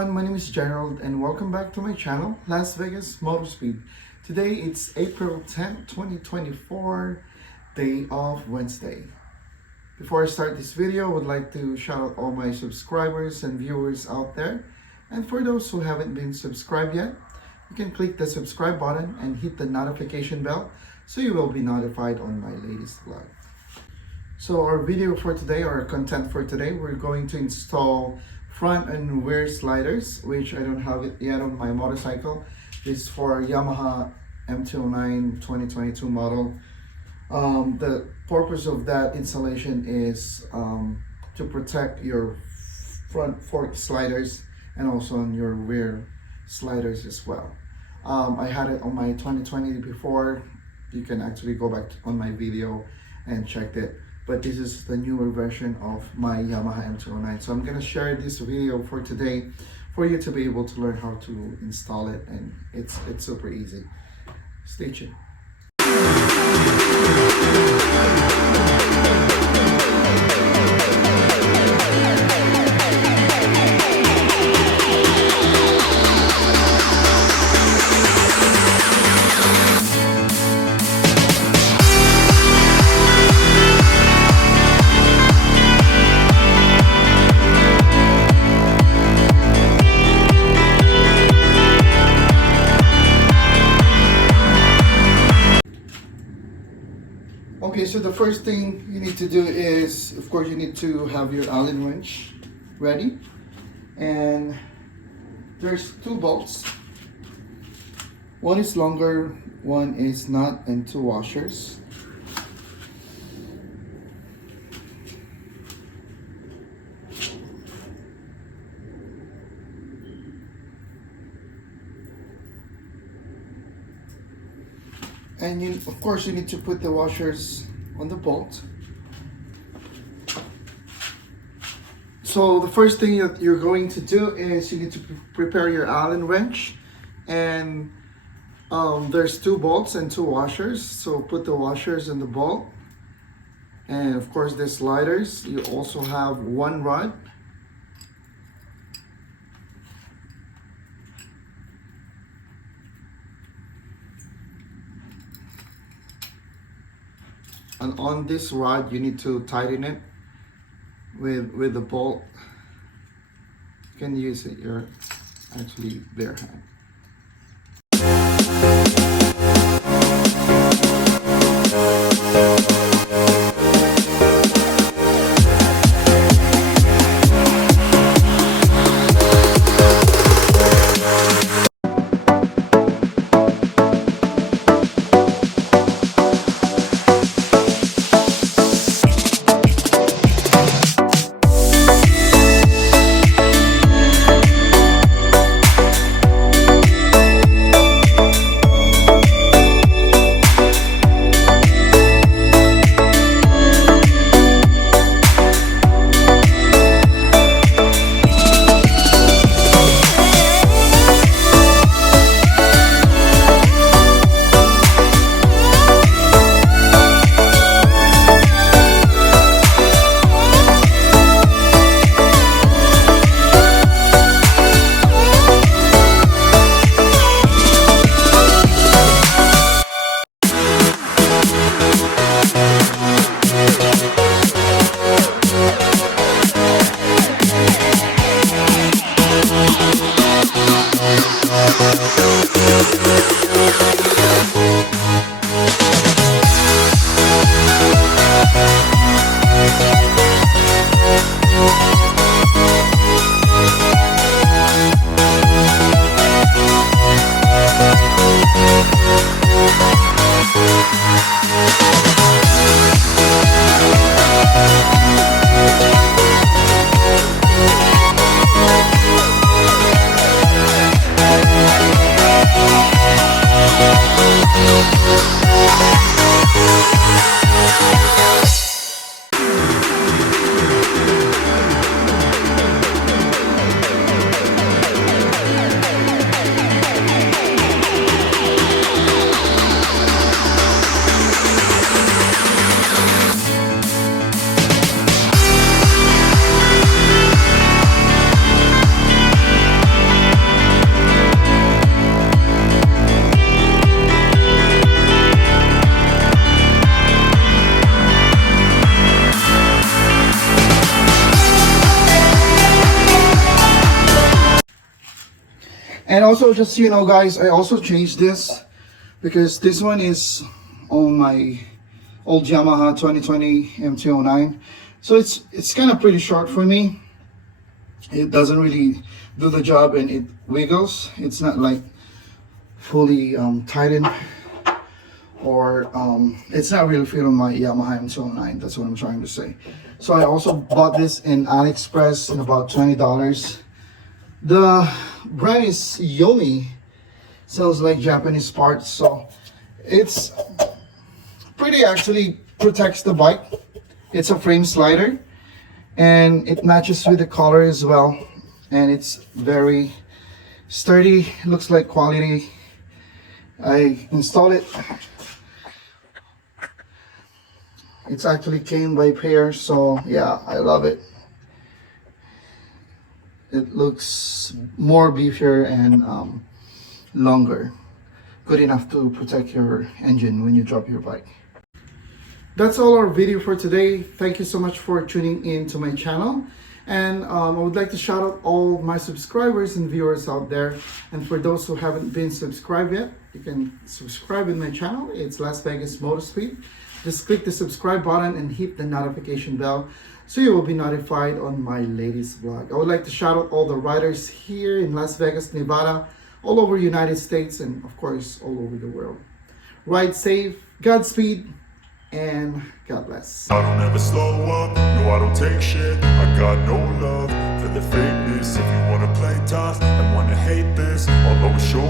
everyone, my name is Gerald and welcome back to my channel, Las Vegas Motor Speed. Today it's April 10th, 2024, day of Wednesday. Before I start this video, I would like to shout out all my subscribers and viewers out there. And for those who haven't been subscribed yet, you can click the subscribe button and hit the notification bell so you will be notified on my latest vlog. So our video for today, our content for today, we're going to install front and rear sliders, which I don't have it yet on my motorcycle. This is for Yamaha MT-09 2022 model. The purpose of that installation is to protect your front fork sliders and also on your rear sliders as well. I had it on my 2020 before. You can actually go back on my video and check it. But this is the newer version of my Yamaha MT-09. So I'm gonna share this video for today for you to be able to learn how to install it, and it's super easy. Stay tuned. Okay, so the first thing you need to do is, of course, you need to have your Allen wrench ready. And there's two bolts. One is longer, one is not, and two washers. And of course, you need to put the washers on the bolt. So the first thing that you're going to do is you need to prepare your Allen wrench. And there's two bolts and two washers. So put the washers in the bolt. And of course, the sliders, you also have one rod. And on this rod, you need to tighten it with the bolt. You can use it your actually bare hand. And also, just so you know, guys, I also changed this because this one is on my old Yamaha 2020 MT-09. So it's kind of pretty short for me. It doesn't really do the job, and it wiggles. It's not like fully tightened, or it's not really fit on my Yamaha MT-09. That's what I'm trying to say. So I also bought this in AliExpress in about $20. The brand is Yomi. Sells like Japanese parts, so it's pretty, actually protects the bike. It's a frame slider, and it matches with the color as well, and it's very sturdy. Looks like quality. I installed it. It's actually came by pair, so yeah, I love it. It looks more beefier and longer. Good enough to protect your engine when you drop your bike. That's all our video for today. Thank you so much for tuning in to my channel. And I would like to shout out all my subscribers and viewers out there. And for those who haven't been subscribed yet, you can subscribe in my channel. It's Las Vegas Motospeed. Just click the subscribe button and hit the notification bell so you will be notified on my latest vlog. I would like to shout out all the riders here in Las Vegas, Nevada, all over United States, and of course, all over the world. Ride safe, Godspeed, and God bless. I don't ever slow up, no I don't take shit. I got no love for the fakeness. If you wanna play tough and wanna hate this, I'll always show